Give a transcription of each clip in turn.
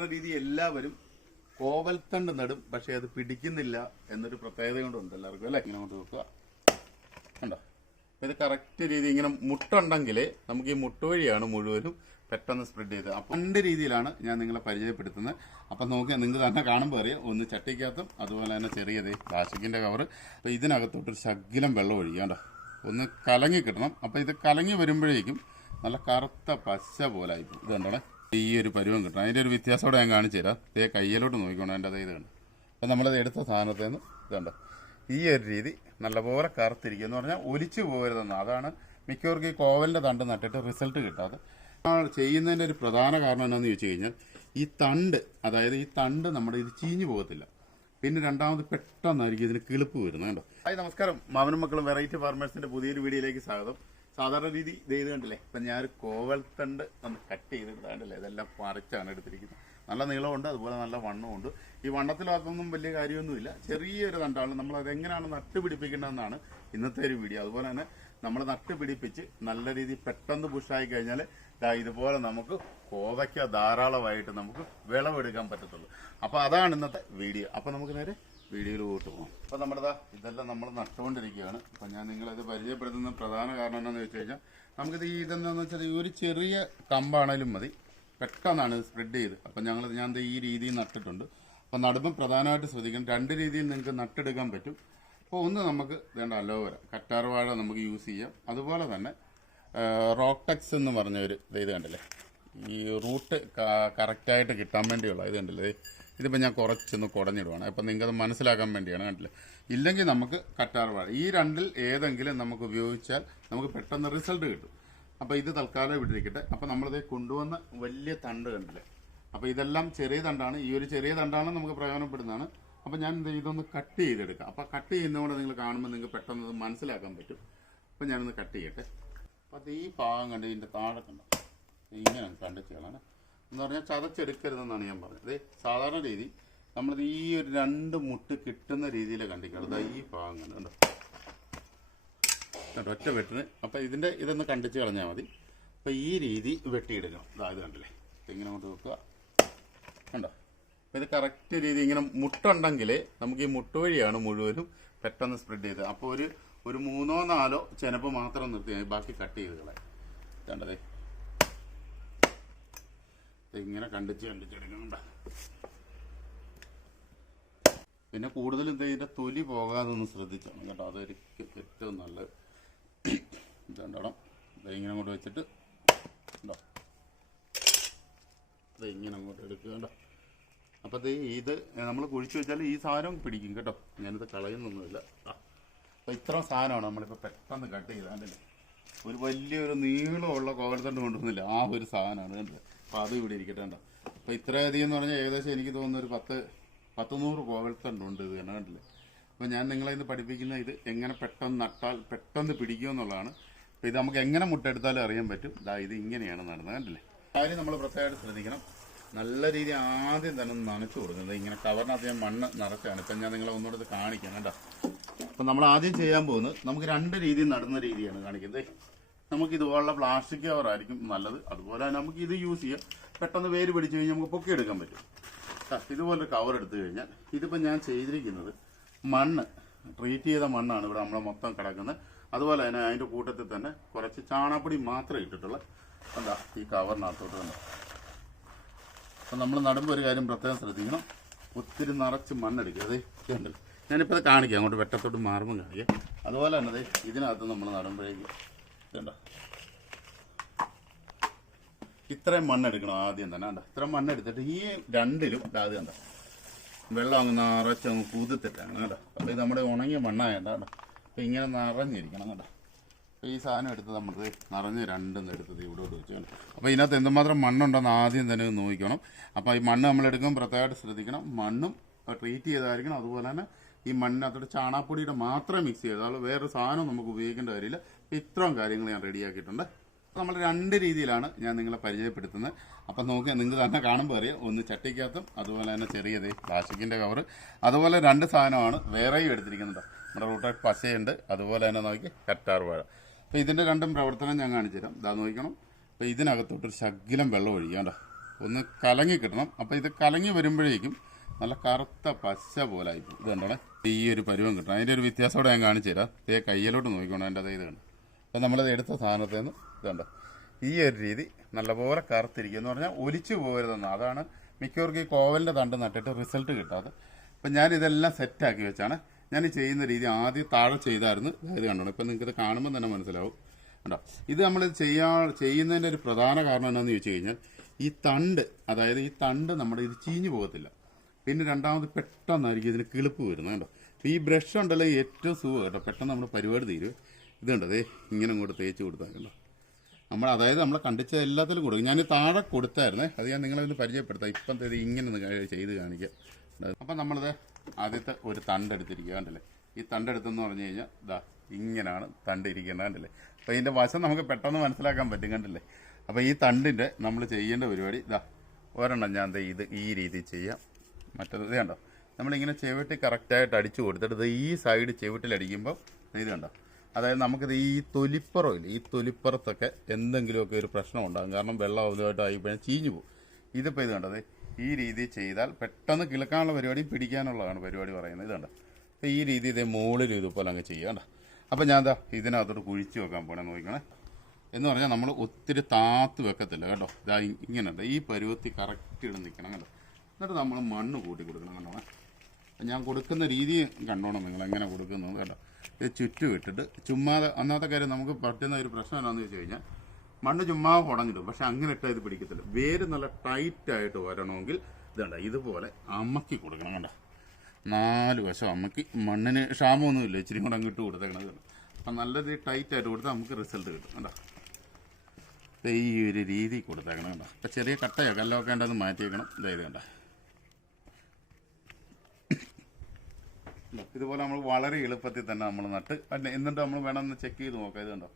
സാധാരണ രീതി എല്ലാവരും കോവൽത്തണ്ട് നടും പക്ഷെ അത് പിടിക്കുന്നില്ല എന്നൊരു പ്രത്യേകത കൊണ്ടുണ്ട് എല്ലാവർക്കും അല്ലേ? ഇങ്ങനെ കൊണ്ട് നോക്കുക. കണ്ടോ? ഇത് കറക്റ്റ് രീതി. ഇങ്ങനെ മുട്ടുണ്ടെങ്കിൽ നമുക്ക് ഈ മുട്ട വഴിയാണ് മുഴുവനും പെട്ടെന്ന് സ്പ്രെഡ് ചെയ്ത്. അപ്പം രണ്ട് രീതിയിലാണ് ഞാൻ നിങ്ങളെ പരിചയപ്പെടുത്തുന്നത്. അപ്പം നോക്കിയാൽ നിങ്ങൾക്ക് തന്നെ കാണുമ്പോൾ അറിയാം. ഒന്ന് ചട്ടിക്കകത്തും അതുപോലെ തന്നെ ചെറിയത് പ്ലാസ്റ്റിക്കിന്റെ കവർ അപ്പോൾ ഇതിനകത്തോട്ടൊരു ശകലം വെള്ളം ഒഴിക്കാണ്ട കണ്ടോ? ഒന്ന് കലങ്ങി കിട്ടണം. അപ്പോൾ ഇത് കലങ്ങി വരുമ്പോഴേക്കും നല്ല കറുത്ത പശ പോലെ ഇത് കണ്ടോണേ? ഈ ഒരു പരുവം കിട്ടണം. അതിന്റെ ഒരു വ്യത്യാസത്തോടെ ഞാൻ കാണിച്ചു തരാം. ഇതേ കയ്യിലോട്ട് നോക്കിക്കോണം എന്റെ അതേ ഇത് കണ്ട്. അപ്പം നമ്മളത് എടുത്ത സാധനത്തിൽ നിന്ന് ഇതുണ്ട് ഈ ഒരു രീതി നല്ലപോലെ കറുത്തിരിക്കുക എന്ന് പറഞ്ഞാൽ ഒലിച്ചു പോകരുതെന്ന്. അതാണ് മിക്കവർക്ക് ഈ കോവലിന്റെ തണ്ട് നട്ടിട്ട് റിസൾട്ട് കിട്ടാതെ ചെയ്യുന്നതിന്റെ ഒരു പ്രധാന കാരണം എന്താണെന്ന് ചോദിച്ചു കഴിഞ്ഞാൽ ഈ തണ്ട് അതായത് ഈ തണ്ട് നമ്മുടെ ഇത് ചീഞ്ഞു പോകത്തില്ല. പിന്നെ രണ്ടാമത് പെട്ടെന്നായിരിക്കും ഇതിന് കിളിപ്പ് വരുന്നത് കേട്ടോ ഹായ് നമസ്കാരം. മാമനും മക്കളും വെറൈറ്റി ഫാർമേഴ്സിന്റെ പുതിയൊരു വീഡിയോയിലേക്ക് സ്വാഗതം. സാധാരണ രീതി ഇത് കണ്ടില്ലേ? ഇപ്പം ഞാൻ കോവൽ തണ്ട് ഒന്ന് കട്ട് ചെയ്തെടുത്താണ്ടല്ലേ ഇതെല്ലാം പറിച്ചാണ് എടുത്തിരിക്കുന്നത്. നല്ല നീളമുണ്ട് അതുപോലെ നല്ല വണ്ണമുണ്ട് ഈ വണ്ണത്തിലാത്തൊന്നും വലിയ കാര്യമൊന്നുമില്ല. ചെറിയൊരു തണ്ടാണ്. നമ്മൾ അതെങ്ങനെയാണ് നട്ടുപിടിപ്പിക്കേണ്ടതെന്നാണ് ഇന്നത്തെ ഒരു വീഡിയോ അതുപോലെ തന്നെ നമ്മൾ നട്ടുപിടിപ്പിച്ച് നല്ല രീതിയിൽ പെട്ടെന്ന് പുഷായി കഴിഞ്ഞാൽ ദാ ഇതുപോലെ നമുക്ക് കോവയ്ക്ക ധാരാളമായിട്ട് നമുക്ക് വിളവെടുക്കാൻ പറ്റത്തുള്ളൂ. അപ്പോൾ അതാണ് ഇന്നത്തെ വീഡിയോ അപ്പോൾ നമുക്ക് നേരെ വീഡിയോയിൽ പോയിട്ട് പോകാം അപ്പോൾ നമ്മുടെ ഇതെല്ലാം നമ്മൾ നട്ടുകൊണ്ടിരിക്കുകയാണ്. അപ്പോൾ ഞാൻ നിങ്ങളത് പരിചയപ്പെടുത്തുന്ന പ്രധാന കാരണം എന്താണെന്ന് വെച്ച് കഴിഞ്ഞാൽ നമുക്കിത് ഇതെന്താണെന്ന് വെച്ചാൽ ഒരു ചെറിയ കമ്പാണേലും മതി. പെട്ടെന്നാണ് സ്പ്രെഡ് ചെയ്ത്. അപ്പം ഞങ്ങൾ ഞാൻ ഈ രീതിയിൽ നട്ടിട്ടുണ്ട്. അപ്പോൾ നടുമ്പം പ്രധാനമായിട്ട് ശ്രദ്ധിക്കണം. രണ്ട് രീതിയിൽ നിങ്ങൾക്ക് നട്ടെടുക്കാൻ പറ്റും. അപ്പോൾ ഒന്ന് നമുക്ക് വേണ്ട അലോവര കറ്റാർവാഴ നമുക്ക് യൂസ് ചെയ്യാം. അതുപോലെ തന്നെ റോക്ടെക്സ് എന്ന് പറഞ്ഞ ഒരു ഇത് കണ്ടില്ലേ ഈ റൂട്ട് കറക്റ്റായിട്ട് കിട്ടാൻ വേണ്ടിയുള്ള ഇത് കണ്ടില്ലേ ഇതിപ്പോൾ ഞാൻ കുറച്ചൊന്ന് കുടഞ്ഞിടുവാണ്. അപ്പം നിങ്ങൾക്കത് മനസ്സിലാക്കാൻ വേണ്ടിയാണ് കണ്ടില്ല? ഇല്ലെങ്കിൽ നമുക്ക് കറ്റാർ വാഴ. ഈ രണ്ടിൽ ഏതെങ്കിലും നമുക്ക് ഉപയോഗിച്ചാൽ നമുക്ക് പെട്ടെന്ന് റിസൾട്ട് കിട്ടും. അപ്പോൾ ഇത് തൽക്കാലം വിട്ടിരിക്കട്ടെ അപ്പോൾ നമ്മളിത് കൊണ്ടുവന്ന വലിയ തണ്ട് കണ്ടില്ലേ? അപ്പോൾ ഇതെല്ലാം ചെറിയ തണ്ടാണ്. ഈ ഒരു ചെറിയ തണ്ടാണ് നമുക്ക് പ്രയോജനപ്പെടുന്നതാണ്. അപ്പോൾ ഞാൻ ഇതൊന്ന് കട്ട് ചെയ്തെടുക്കാം. അപ്പോൾ കട്ട് ചെയ്യുന്നതുകൊണ്ട് നിങ്ങൾ കാണുമ്പോൾ നിങ്ങൾക്ക് പെട്ടെന്ന് ഇത് മനസ്സിലാക്കാൻ പറ്റും. അപ്പോൾ ഞാനൊന്ന് കട്ട് ചെയ്യട്ടെ. അപ്പോൾ അത് ഈ ഭാഗം കണ്ട് ഇതിന്റെ താഴെ കണ്ടു ഇങ്ങനെ കണ്ടെത്തിയാണ് എന്ന് പറഞ്ഞാൽ ചതച്ചെടുക്കരുതെന്നാണ് ഞാൻ പറഞ്ഞത്. സാധാരണ രീതി നമ്മൾ ഈ ഒരു രണ്ട് മുട്ട് കിട്ടുന്ന രീതിയിൽ കണ്ടിക്കണം ഈ ഭാഗം കണ്ടു? കണ്ടോ? ഒറ്റ വെട്ടിന്. അപ്പോൾ ഇതിന്റെ ഇതൊന്ന് കണ്ടിച്ച് കളഞ്ഞാൽ മതി. അപ്പോൾ ഈ രീതി വെട്ടിയെടുക്കണം അതായത് കണ്ടില്ലേ? ഇങ്ങനെ അങ്ങോട്ട് വെക്കുക. കണ്ടോ? അപ്പോൾ ഇത് കറക്റ്റ് രീതി ഇങ്ങനെ മുട്ടുണ്ടെങ്കിൽ നമുക്ക് ഈ മുട്ട് വഴിയാണ് മുഴുവനും പെട്ടെന്ന് സ്പ്രെഡ് ചെയ്തത്. അപ്പോൾ ഒരു ഒരു മൂന്നോ നാലോ ചെനപ്പ് മാത്രം നിർത്തി ബാക്കി കട്ട് ചെയ്ത് കളയാം. കണ്ടതേ ഇങ്ങനെ കണ്ടിച്ച് കണ്ടിച്ചെടുക്കണ്ട പിന്നെ കൂടുതലും ഇതിന്റെ തൊലി പോകാതെ ഒന്ന് ശ്രദ്ധിച്ചാണ് കേട്ടോ. അതൊരു ഏറ്റവും നല്ല ഇതുണ്ടോണം ഇത് ഇങ്ങനെ അങ്ങോട്ട് വെച്ചിട്ട് ഉണ്ടോ ഇത് ഇങ്ങനെ അങ്ങോട്ട് എടുക്കുക അപ്പോൾ ഇത് ഇത് നമ്മൾ കുഴിച്ചു വെച്ചാൽ ഈ സാധനം പിടിക്കും കേട്ടോ. ഞാനിത് കളയുന്നൊന്നുമില്ല. അപ്പോൾ ഇത്ര സാധനമാണ് നമ്മളിപ്പോൾ പെട്ടെന്ന് കട്ട് ചെയ്താണ്ടല്ലേ ഒരു വലിയൊരു നീളമുള്ള കോവലത്തണ്ട് കൊണ്ടുവന്നില്ല? ആ ഒരു സാധനമാണ് കണ്ടത് അപ്പോൾ അത് ഇവിടെ ഇരിക്കട്ടെ കണ്ടോ? അപ്പോൾ ഇത്രയധികം എന്ന് പറഞ്ഞാൽ ഏകദേശം എനിക്ക് തോന്നുന്ന ഒരു പത്ത് പത്ത് നൂറ് കോവലത്തണ്ടുണ്ട് ഇത് തന്നെ കണ്ടില്ലേ? അപ്പോൾ ഞാൻ നിങ്ങളെ ഇന്ന് പഠിപ്പിക്കുന്ന ഇത് എങ്ങനെ പെട്ടെന്ന് നട്ടാൽ പെട്ടെന്ന് പിടിക്കുമെന്നുള്ളതാണ് അപ്പോൾ ഇത് നമുക്ക് എങ്ങനെ മുട്ടെടുത്താലും അറിയാൻ പറ്റും. ഇതാ ഇത് ഇങ്ങനെയാണ് നടന്നത് കണ്ടില്ലേ? കാര്യം നമ്മൾ പ്രത്യേകമായിട്ട് ശ്രദ്ധിക്കണം. നല്ല രീതി ആദ്യം തന്നെ നനച്ചു കൊടുക്കുന്നത് ഇങ്ങനെ കവറിനകത്ത് ഞാൻ മണ്ണ് നിറച്ചാണ്. ഇപ്പം ഞാൻ നിങ്ങളെ ഒന്നുകൂടെ കാണിക്കാം കേട്ടോ അപ്പം നമ്മൾ ആദ്യം ചെയ്യാൻ പോകുന്നത് നമുക്ക് രണ്ട് രീതിയിൽ നടുന്ന രീതിയാണ് കാണിക്കുന്നത്. നമുക്ക് ഇതുപോലുള്ള പ്ലാസ്റ്റിക് കവർ ആയിരിക്കും നല്ലത്. അതുപോലെ തന്നെ നമുക്ക് ഇത് യൂസ് ചെയ്യാം. പെട്ടെന്ന് വേര് പിടിച്ചു കഴിഞ്ഞാൽ നമുക്ക് പൊക്കിയെടുക്കാൻ പറ്റും. ഇതുപോലെ കവർ എടുത്തു കഴിഞ്ഞാൽ ഇതിപ്പോൾ ഞാൻ ചെയ്തിരിക്കുന്നത് മണ്ണ് ട്രീറ്റ് ചെയ്ത മണ്ണാണ് ഇവിടെ നമ്മളെ മൊത്തം കിടക്കുന്നത്. അതുപോലെ തന്നെ അതിന്റെ കൂട്ടത്തിൽ തന്നെ കുറച്ച് ചാണാപ്പൊടി മാത്രം ഇട്ടിട്ടുള്ള എന്താ ഈ കവറിനകത്തോട്ട് തന്നെ. അപ്പം നമ്മൾ നടുമ്പോൾ ഒരു കാര്യം പ്രത്യേകം ശ്രദ്ധിക്കണം. ഒത്തിരി നിറച്ച് ഉണ്ട് ഞാനിപ്പോൾ കാണിക്കാം. അങ്ങോട്ട് വെട്ടത്തോട്ട് മാറുമ്പോൾ കാണിക്കാം. അതുപോലെ തന്നെ ഇതിനകത്ത് നമ്മൾ നടുമ്പോഴേക്കും ഇതുണ്ടോ? ഇത്രയും മണ്ണെടുക്കണം ആദ്യം തന്നെ. കണ്ടോ? ഇത്രയും മണ്ണെടുത്തിട്ട് ഈ രണ്ടിലും ആദ്യം കണ്ടോ? വെള്ളം അങ്ങ് നിറച്ച് അങ്ങ് കുതിത്തിട്ടാണ് കേട്ടോ അപ്പോൾ ഇത് നമ്മുടെ ഉണങ്ങിയ മണ്ണായണ്ട കേട്ടോ അപ്പോൾ ഇങ്ങനെ നിറഞ്ഞിരിക്കണം കേട്ടോ അപ്പോൾ ഈ സാധനം എടുത്ത് നമുക്ക് നിറഞ്ഞ് രണ്ടും എടുത്തത് ഇവിടോട്ട് വെച്ച് കണ്ടോ? അപ്പോൾ ഇതിനകത്ത് എന്തുമാത്രം മണ്ണുണ്ടെന്ന് ആദ്യം തന്നെ നോക്കണം അപ്പോൾ ഈ മണ്ണ് നമ്മൾ എടുക്കുമ്പോൾ പ്രത്യേകമായിട്ട് ശ്രദ്ധിക്കണം. മണ്ണും ട്രീറ്റ് ചെയ്തായിരിക്കണം. അതുപോലെ തന്നെ ഈ മണ്ണിനകത്തോട്ട് ചാണാപ്പൊടിയുടെ മാത്രം മിക്സ് ചെയ്ത് വേറെ സാധനം നമുക്ക് ഉപയോഗിക്കേണ്ട കാര്യമില്ല. ഇത്രയും കാര്യങ്ങൾ ഞാൻ റെഡിയാക്കിയിട്ടുണ്ട് നമ്മൾ രണ്ട് രീതിയിലാണ് ഞാൻ നിങ്ങളെ പരിചയപ്പെടുത്തുന്നത്. അപ്പം നോക്കി നിങ്ങൾക്ക് തന്നെ കാണുമ്പോൾ അറിയാം. ഒന്ന് ചട്ടിക്കകത്തും അതുപോലെ തന്നെ ചെറിയത് പ്ലാസ്റ്റിക്കിന്റെ കവർ അതുപോലെ രണ്ട് സാധനമാണ് വേറെയും എടുത്തിരിക്കുന്നുണ്ട് നമ്മുടെ റൂട്ട് പശയുണ്ട്. അതുപോലെ തന്നെ നോക്കി കറ്റാർ വാഴ. അപ്പോൾ ഇതിന്റെ രണ്ടും പ്രവർത്തനം ഞാൻ കാണിച്ചു തരാം. ഇതാ നോക്കണം. അപ്പോൾ ഇതിനകത്തോട്ടൊരു ശകലം വെള്ളം ഒഴിക്കാം ഒന്ന് കലങ്ങി കിട്ടണം. അപ്പോൾ ഇത് കലങ്ങി വരുമ്പോഴേക്കും നല്ല കറുത്ത പച്ച പോലെ ആയിപ്പോൾ ഇത് കണ്ടോണേ ഈ ഒരു പരുവം കിട്ടണം. അതിന്റെ ഒരു വ്യത്യാസത്തോടെ ഞാൻ കാണിച്ചു തരാം. ഇതേ കയ്യിലോട്ട് നോക്കിക്കോണം എന്റെ അതേ ഇത് കണ്ടു? അപ്പം നമ്മളത് എടുത്ത സാധനത്തിൽ നിന്ന് ഇത് കണ്ടോ? ഈ ഒരു രീതി നല്ലപോലെ കറുത്തിരിക്കും എന്ന് പറഞ്ഞാൽ ഒലിച്ചു പോകരുതെന്ന്. അതാണ് മിക്കവർക്കും ഈ കോവലിന്റെ തണ്ട് നട്ടിട്ട് റിസൾട്ട് കിട്ടാതെ അപ്പം ഞാൻ ഇതെല്ലാം സെറ്റാക്കി വെച്ചാണ്. ഞാൻ ഈ ചെയ്യുന്ന രീതി ആദ്യം താഴെ ചെയ്തായിരുന്നു. ഇത് കണ്ടോണം ഇപ്പം നിങ്ങൾക്ക് ഇത് കാണുമ്പോൾ തന്നെ മനസ്സിലാവും. കണ്ടോ? ഇത് നമ്മൾ ചെയ്യാ ചെയ്യുന്നതിന്റെ ഒരു പ്രധാന കാരണം എന്താണെന്ന് ചോദിച്ചു കഴിഞ്ഞാൽ ഈ തണ്ട് അതായത് ഈ തണ്ട് നമ്മുടെ ഇത് ചീഞ്ഞു പോകത്തില്ല. പിന്നെ രണ്ടാമത് പെട്ടെന്നായിരിക്കും ഇതിന് കിളിപ്പ് വരുന്നത് കേട്ടോ ഈ ബ്രഷ് ഉണ്ടല്ലോ ഏറ്റവും സുഖം കേട്ടോ. പെട്ടെന്ന് നമ്മുടെ പരിപാടി തീരും. ഇതുണ്ട് അതേ ഇങ്ങനെ അങ്ങോട്ട് തേച്ച് കൊടുത്താൽ കണ്ടോ? നമ്മൾ അതായത് നമ്മൾ കണ്ടിച്ച എല്ലാത്തിലും കൊടുക്കും. ഞാൻ താഴെ കൊടുത്തായിരുന്നേ അത് ഞാൻ നിങ്ങളെ ഒന്ന് പരിചയപ്പെടുത്താം. ഇപ്പം ഇത് ഇങ്ങനെ ചെയ്ത് കാണിക്കാം. അപ്പം നമ്മളിത് ആദ്യത്തെ ഒരു തണ്ട് എടുത്തിരിക്കുക കണ്ടില്ലേ? ഈ തണ്ട് എടുത്തെന്ന് പറഞ്ഞു കഴിഞ്ഞാൽ ഇതാ ഇങ്ങനെയാണ് തണ്ട് ഇരിക്കുന്നത് കണ്ടില്ലേ? അപ്പോൾ ഇതിന്റെ വശം നമുക്ക് പെട്ടെന്ന് മനസ്സിലാക്കാൻ പറ്റും കണ്ടല്ലേ? അപ്പോൾ ഈ തണ്ടിന്റെ നമ്മൾ ചെയ്യേണ്ട പരിപാടി ഇതാ ഒരെണ്ണം ഞാൻ ഇത് ഈ രീതിയിൽ ചെയ്യാം. മറ്റേത് ഇത് കണ്ടോ? നമ്മളിങ്ങനെ ചെവിട്ടി കറക്റ്റായിട്ട് അടിച്ചു കൊടുത്തിട്ട് ഈ സൈഡ് ചെവിട്ടിലടിക്കുമ്പോൾ ഇത് കണ്ടോ? അതായത് നമുക്കിത് ഈ തൊലിപ്പുറം ഇല്ല? ഈ തൊലിപ്പുറത്തൊക്കെ എന്തെങ്കിലുമൊക്കെ ഒരു പ്രശ്നം ഉണ്ടാകും. കാരണം വെള്ളം അതുമായിട്ട് ആയിപ്പോഴും ചീഞ്ഞു പോകും. ഇതിപ്പോൾ ഇത് കണ്ടത് ഈ രീതി ചെയ്താൽ പെട്ടെന്ന് കിളക്കാനുള്ള പരിപാടി പിടിക്കാനുള്ളതാണ് പരിപാടി പറയുന്നത്. ഇത് കണ്ടോ? അപ്പോൾ ഈ രീതി ഇതേ മുകളിൽ ഇതുപോലെ അങ്ങ് ചെയ്യുക കണ്ടോ? അപ്പോൾ ഞാൻ എന്താ ഇതിനകത്തോട്ട് കുഴിച്ച് വെക്കാൻ പോണേ നോക്കണേ എന്ന് പറഞ്ഞാൽ നമ്മൾ ഒത്തിരി താത്ത് വെക്കത്തില്ല കേട്ടോ ഇതാ ഇങ്ങനെ ഈ പരുവത്തി കറക്റ്റ് ഇടം നിൽക്കണം കേട്ടോ എന്നിട്ട് നമ്മൾ മണ്ണ് കൂട്ടി കൊടുക്കണം കണ്ടോണേ ഞാൻ കൊടുക്കുന്ന രീതി കണ്ടോണം നിങ്ങൾ എങ്ങനെ കൊടുക്കുന്നത് കേട്ടോ ഇത് ചുറ്റും ഇട്ടിട്ട് ചുമ്മാതെ അന്നാത്ത കാര്യം നമുക്ക് പറ്റുന്ന ഒരു പ്രശ്നം എന്താണെന്ന് വെച്ച് കഴിഞ്ഞാൽ മണ്ണ് ചുമ്മാ ഉടഞ്ഞിടും. പക്ഷെ അങ്ങനെ ഇട്ടാൽ ഇത് പിടിക്കത്തില്ല. വേര് നല്ല ടൈറ്റായിട്ട് വരണമെങ്കിൽ ഇതുണ്ട. ഇതുപോലെ അമ്മക്കി കൊടുക്കണം കണ്ടോ? നാല് വശം അമ്മക്കി മണ്ണിന് ക്ഷാമമൊന്നുമില്ല. ഇച്ചിരി കൂടെ അങ്ങോട്ട് കൊടുത്തേക്കണം അപ്പം നല്ല രീതിയിൽ ടൈറ്റായിട്ട് കൊടുത്താൽ നമുക്ക് റിസൾട്ട് കിട്ടും കണ്ട? ഈ ഒരു രീതി കൊടുത്തേക്കണം കണ്ട? അപ്പം ചെറിയ കട്ടയോ കല്ലോ ഒക്കെ ഉണ്ടെന്ന് മാറ്റിയേക്കണം. ഇതാ ഇത് കണ്ടോ? ഇതുപോലെ നമ്മൾ വളരെ എളുപ്പത്തിൽ തന്നെ നമ്മൾ നട്ട്. എന്നിട്ട് നമ്മൾ വേണമെന്ന് ചെക്ക് ചെയ്ത് നോക്കാം. ഇത് കണ്ടോ?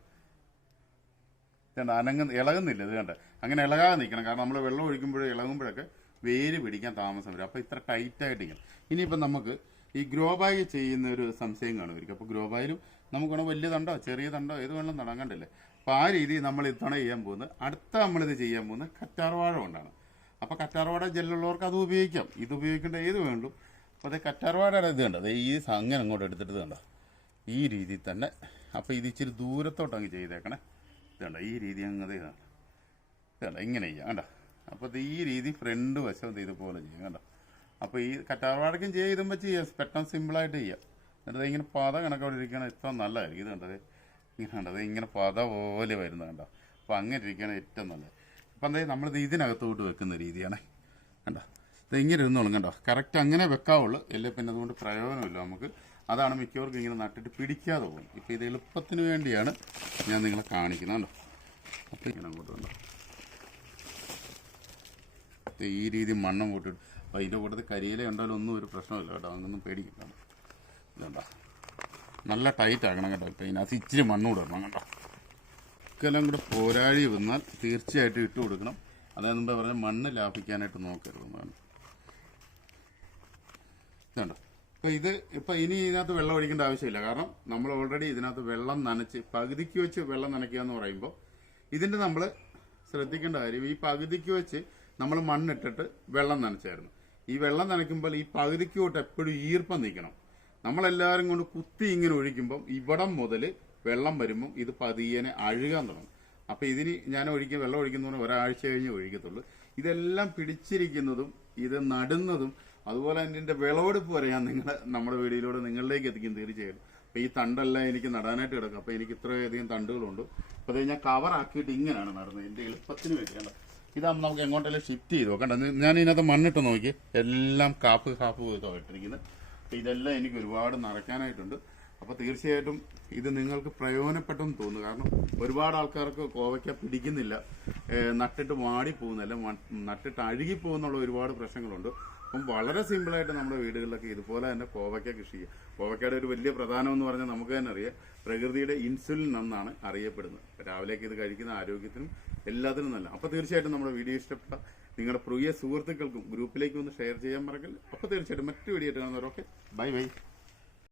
ഇതുണ്ട് അനങ്ങ ഇളകുന്നില്ല ഇത് കണ്ടോ? അങ്ങനെ ഇളകാതെ നിൽക്കണം. കാരണം നമ്മൾ വെള്ളം ഒഴിക്കുമ്പോഴും ഇളകുമ്പോഴൊക്കെ വേര് പിടിക്കാൻ താമസം വരും. അപ്പോൾ ഇത്ര ടൈറ്റായിട്ട് ഇങ്ങനെ ഇനിയിപ്പം നമുക്ക് ഈ ഗ്രോ ബാഗ് ചെയ്യുന്ന ഒരു സംശയം കാണുമായിരിക്കും അപ്പോൾ ഗ്രോ ബാഗിലും നമുക്ക് വേണം വലിയ തണ്ടോ ചെറിയ തണ്ടോ ഏത് വേണം തുടങ്ങണ്ടല്ലേ അപ്പോൾ ആ രീതിയിൽ നമ്മൾ ഇത്തവണ ചെയ്യാൻ പോകുന്നത്. അടുത്ത നമ്മളിത് ചെയ്യാൻ പോകുന്നത് കറ്റാർവാഴ കൊണ്ടാണ്. അപ്പോൾ കറ്റാർവാഴ ജെല്ലുള്ളവർക്ക് അത് ഉപയോഗിക്കാം. ഇത് ഉപയോഗിക്കേണ്ട ഏത് വേണ്ടും അപ്പോൾ അത് കറ്റാർവാടാണ് ഇത് കണ്ടോ? ദേ ഈ അങ്ങനെ അങ്ങോട്ട് എടുത്തിട്ട് കണ്ടോ? ഈ രീതിയിൽ തന്നെ അപ്പോൾ ഇത് ഇച്ചിരി ദൂരത്തോട്ട് അങ്ങ് ചെയ്തേക്കണേ. കണ്ടോ? ഈ രീതി അങ്ങ് ഇതാണ് ഇത് കണ്ടോ? ഇങ്ങനെ ചെയ്യാം കണ്ടോ? അപ്പോൾ ഇത് ഈ രീതി ഫ്രണ്ട് വശം ഇത് ഇതുപോലെ ചെയ്യാം കണ്ടോ? അപ്പോൾ ഈ കറ്റാർവാടക്കും ചെയ്തുമ്പോൾ ചെയ്യാം പെട്ടെന്ന് സിമ്പിളായിട്ട് ചെയ്യാം. എന്നിട്ട് ഇങ്ങനെ പത കണക്കവിടെ ഇരിക്കണം ഏറ്റവും നല്ലതായിരിക്കും ഇത് കണ്ടത് ഇങ്ങനെ കണ്ടത് ഇങ്ങനെ പത പോലെ വരുന്നത് കണ്ടോ? അപ്പോൾ അങ്ങനെ ഇരിക്കണം ഏറ്റവും നല്ലത്. അപ്പം എന്താ നമ്മളിത് ഇതിനകത്തോട്ട് വെക്കുന്ന രീതിയാണ് കണ്ടോ? ഇങ്ങനെ ഇരുന്നോളും കണ്ടോ? കറക്റ്റ് അങ്ങനെ വെക്കാവുള്ളൂ. അല്ലേ? പിന്നെ അതുകൊണ്ട് പ്രയോജനമില്ല നമുക്ക്. അതാണ് മിക്കവർക്കും ഇങ്ങനെ നട്ടിട്ട് പിടിക്കാതെ പോകും ഇപ്പോൾ ഇത് എളുപ്പത്തിന് വേണ്ടിയാണ് ഞാൻ നിങ്ങളെ കാണിക്കുന്നത് കണ്ടോ? അപ്പോൾ ഇങ്ങനെ അങ്ങോട്ട് കണ്ടോ ദേ ഈ രീതി മണ്ണും കൂട്ടിട്ട് അപ്പോൾ അതിന്റെ കൂട്ടത്തിൽ കരിയില ഉണ്ടായാലും ഒന്നും ഒരു പ്രശ്നമില്ല കേട്ടോ. അങ്ങൊന്നും പേടിക്കില്ല ഇതുണ്ടോ? നല്ല ടൈറ്റ് ആക്കണം കേട്ടോ. ഇപ്പം ഇതിനകത്ത് ഇച്ചിരി മണ്ണ് കൂടെ ഇടണം കേട്ടോ ഇക്കെല്ലാം കൂടെ പോരാഴി വന്നാൽ തീർച്ചയായിട്ടും ഇട്ട് കൊടുക്കണം. അതായത് മുമ്പേ പറഞ്ഞാൽ മണ്ണ് ലാഭിക്കാനായിട്ട് നോക്കരുതെന്നാണ് ഇതുണ്ടോ ഇപ്പൊ ഇത് ഇപ്പൊ ഇനി ഇതിനകത്ത് വെള്ളം ഒഴിക്കേണ്ട ആവശ്യമില്ല. കാരണം നമ്മൾ ഓൾറെഡി ഇതിനകത്ത് വെള്ളം നനച്ച് പകുതിക്ക് വെച്ച് വെള്ളം നനയ്ക്കുക എന്ന് പറയുമ്പോൾ ഇതിന്റെ നമ്മൾ ശ്രദ്ധിക്കേണ്ട കാര്യം ഈ പകുതിക്ക് വെച്ച് നമ്മൾ മണ്ണിട്ടിട്ട് വെള്ളം നനച്ചായിരുന്നു. ഈ വെള്ളം നനയ്ക്കുമ്പോൾ ഈ പകുതിക്ക് തൊട്ട് എപ്പോഴും ഈർപ്പം നിൽക്കണം. നമ്മളെല്ലാവരും കൊണ്ട് കുത്തി ഇങ്ങനെ ഒഴിക്കുമ്പം ഇവിടം മുതൽ വെള്ളം വരുമ്പം ഇത് പതിയനെ അഴുകാൻ തുടങ്ങും. അപ്പോൾ ഇതിന് ഞാൻ ഒഴിക്കുക വെള്ളം ഒഴിക്കുന്നതുകൊണ്ട് ഒരാഴ്ച കഴിഞ്ഞ് ഒഴിക്കത്തുള്ളൂ. ഇതെല്ലാം പിടിച്ചിരിക്കുന്നതും ഇത് നടുന്നതും അതുപോലെ തന്നെ ഇതിന്റെ വിളവെടുപ്പ് വരെ ഞാൻ നിങ്ങളെ നമ്മുടെ വീഡിയോയിലൂടെ നിങ്ങളിലേക്ക് എത്തിക്കും തീർച്ചയായും അപ്പൊ ഈ തണ്ടെല്ലാം എനിക്ക് നടാനായിട്ട് കിടക്കും. അപ്പോൾ എനിക്ക് ഇത്രയധികം തണ്ടുകളുണ്ട്. അപ്പോൾ അത് ഞാൻ കവറാക്കിയിട്ട് ഇങ്ങനെയാണ് നടുന്നത്. എന്റെ എളുപ്പത്തിന് വേണ്ടിയാണ് ഇതാകുമ്പോൾ നമുക്ക് എങ്ങോട്ടെല്ലാം ഷിഫ്റ്റ് ചെയ്ത് നോക്കണ്ട ഞാൻ ഇതിനകത്ത് മണ്ണിട്ട് നോക്കി. എല്ലാം കാപ്പ് കാപ്പ് ചെയ്തോ ഇട്ടിരിക്കുന്നത്. അപ്പോൾ ഇതെല്ലാം എനിക്ക് ഒരുപാട് നിറയ്ക്കാനായിട്ടുണ്ട്. അപ്പോൾ തീർച്ചയായിട്ടും ഇത് നിങ്ങൾക്ക് പ്രയോജനപ്പെട്ടെന്ന് തോന്നുന്നു. കാരണം ഒരുപാട് ആൾക്കാർക്ക് കോവയ്ക്ക പിടിക്കുന്നില്ല. നട്ടിട്ട് വാടി പോകുന്നില്ല. നട്ടിട്ട് അഴുകി പോകുന്നുള്ള ഒരുപാട് പ്രശ്നങ്ങളുണ്ട്. അപ്പം വളരെ സിമ്പിളായിട്ട് നമ്മുടെ വീടുകളിലൊക്കെ ഇതുപോലെ തന്നെ കോവയ്ക്ക കൃഷി ചെയ്യുക കോവയ്ക്കയുടെ ഒരു വലിയ പ്രധാനം എന്ന് പറഞ്ഞാൽ നമുക്ക് തന്നെ അറിയാം പ്രകൃതിയുടെ ഇൻസുലിൻ എന്നാണ് അറിയപ്പെടുന്നത്. രാവിലേക്ക് ഇത് കഴിക്കുന്ന ആരോഗ്യത്തിനും എല്ലാത്തിനും നല്ല അപ്പോൾ തീർച്ചയായിട്ടും നമ്മുടെ വീഡിയോ ഇഷ്ടപ്പെട്ട നിങ്ങളുടെ പ്രിയ സുഹൃത്തുക്കൾക്കും ഗ്രൂപ്പിലേക്ക് ഒന്ന് ഷെയർ ചെയ്യാൻ മറക്കല്ല. അപ്പോൾ തീർച്ചയായിട്ടും മറ്റു വീഡിയോ ആയിട്ട് ബൈ ബൈ.